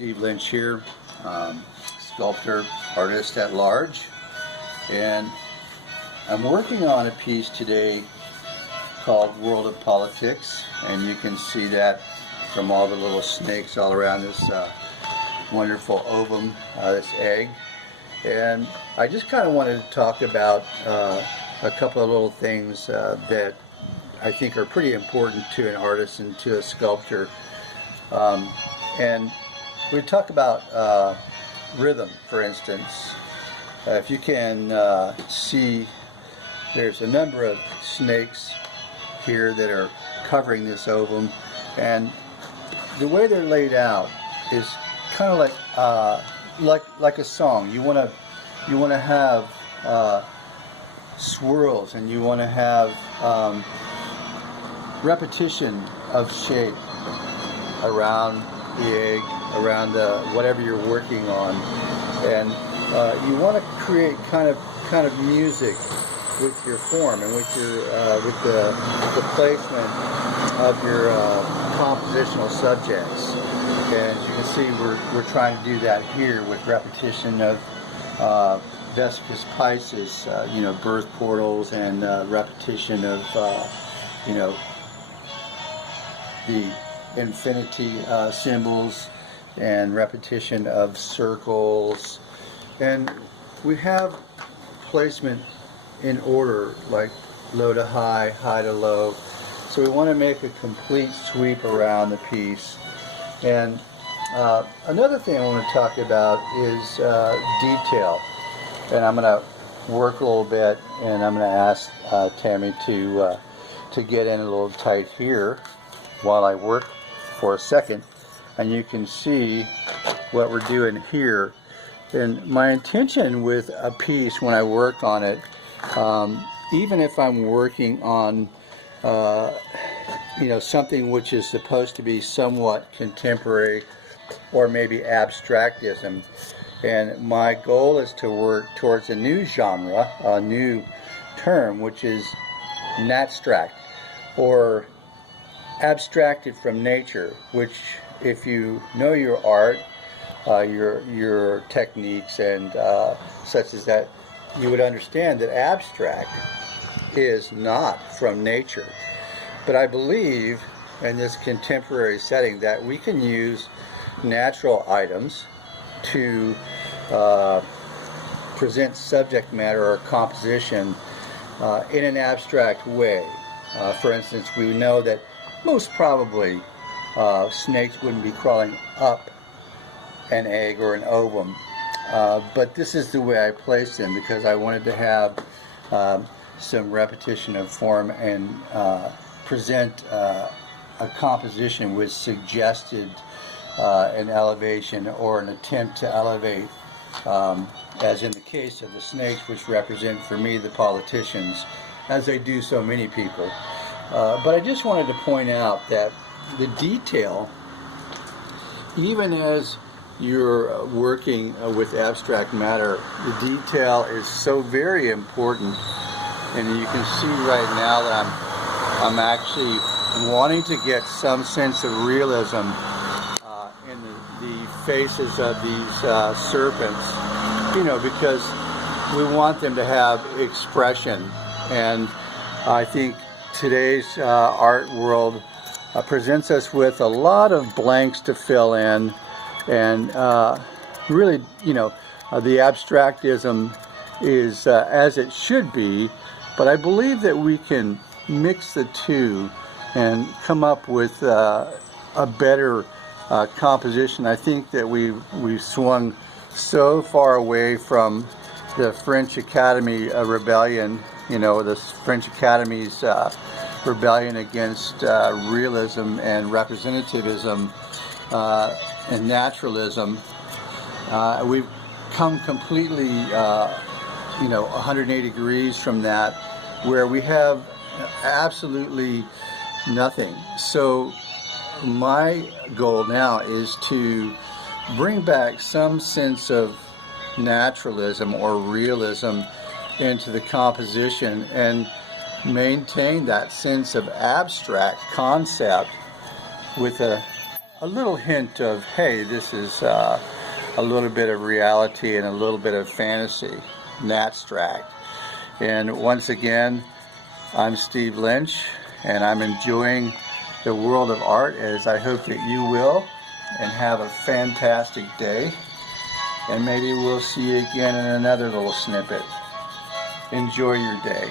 Steve Lynch here, sculptor, artist at large, and I'm working on a piece today called World of Politics, and you can see that from all the little snakes all around this wonderful ovum, this egg. And I just kind of wanted to talk about a couple of little things that I think are pretty important to an artist and to a sculptor. And we talk about rhythm, for instance. If you can see, there's a number of snakes here that are covering this ovum, and the way they're laid out is kind of like a song. You want to have swirls, and you want to have repetition of shape around the egg, around whatever you're working on, and you want to create kind of music with your form and with your with the placement of your compositional subjects. And as you can see, we're trying to do that here with repetition of Vesicus Pisces, birth portals, and repetition of the infinity symbols, and repetition of circles. And we have placement in order, like low to high, high to low. So we want to make a complete sweep around the piece. And another thing I want to talk about is detail. And I'm going to work a little bit, and I'm going to ask Tammy to get in a little tight here while I work for a second, and you can see what we're doing here. And my intention with a piece when I work on it, even if I'm working on something which is supposed to be somewhat contemporary or maybe abstractism, and my goal is to work towards a new genre, a new term, which is Natstract, or abstracted from nature, which, if you know your art, your techniques, and such as that, you would understand that abstract is not from nature. But I believe in this contemporary setting that we can use natural items to present subject matter or composition in an abstract way. For instance, we know that most probably snakes wouldn't be crawling up an egg or an ovum, but this is the way I placed them because I wanted to have some repetition of form and present a composition which suggested an elevation or an attempt to elevate, as in the case of the snakes, which represent for me the politicians, as they do so many people. But I just wanted to point out that the detail, even as you're working with abstract matter, the detail is so very important. And you can see right now that I'm actually wanting to get some sense of realism in the faces of these serpents, because we want them to have expression. And I think today's art world presents us with a lot of blanks to fill in, and really, the abstractism is as it should be, but I believe that we can mix the two and come up with a better composition. I think that we've swung so far away from the French Academy rebellion, the French Academy's rebellion against realism and representativism and naturalism. We've come completely 180 degrees from that, where we have absolutely nothing. So my goal now is to bring back some sense of naturalism or realism into the composition and maintain that sense of abstract concept with a a little hint of, hey, this is a little bit of reality and a little bit of fantasy, Natstract. And once again, I'm Steve Lynch, and I'm enjoying the world of art, as I hope that you will, and have a fantastic day. And maybe we'll see you again in another little snippet. Enjoy your day.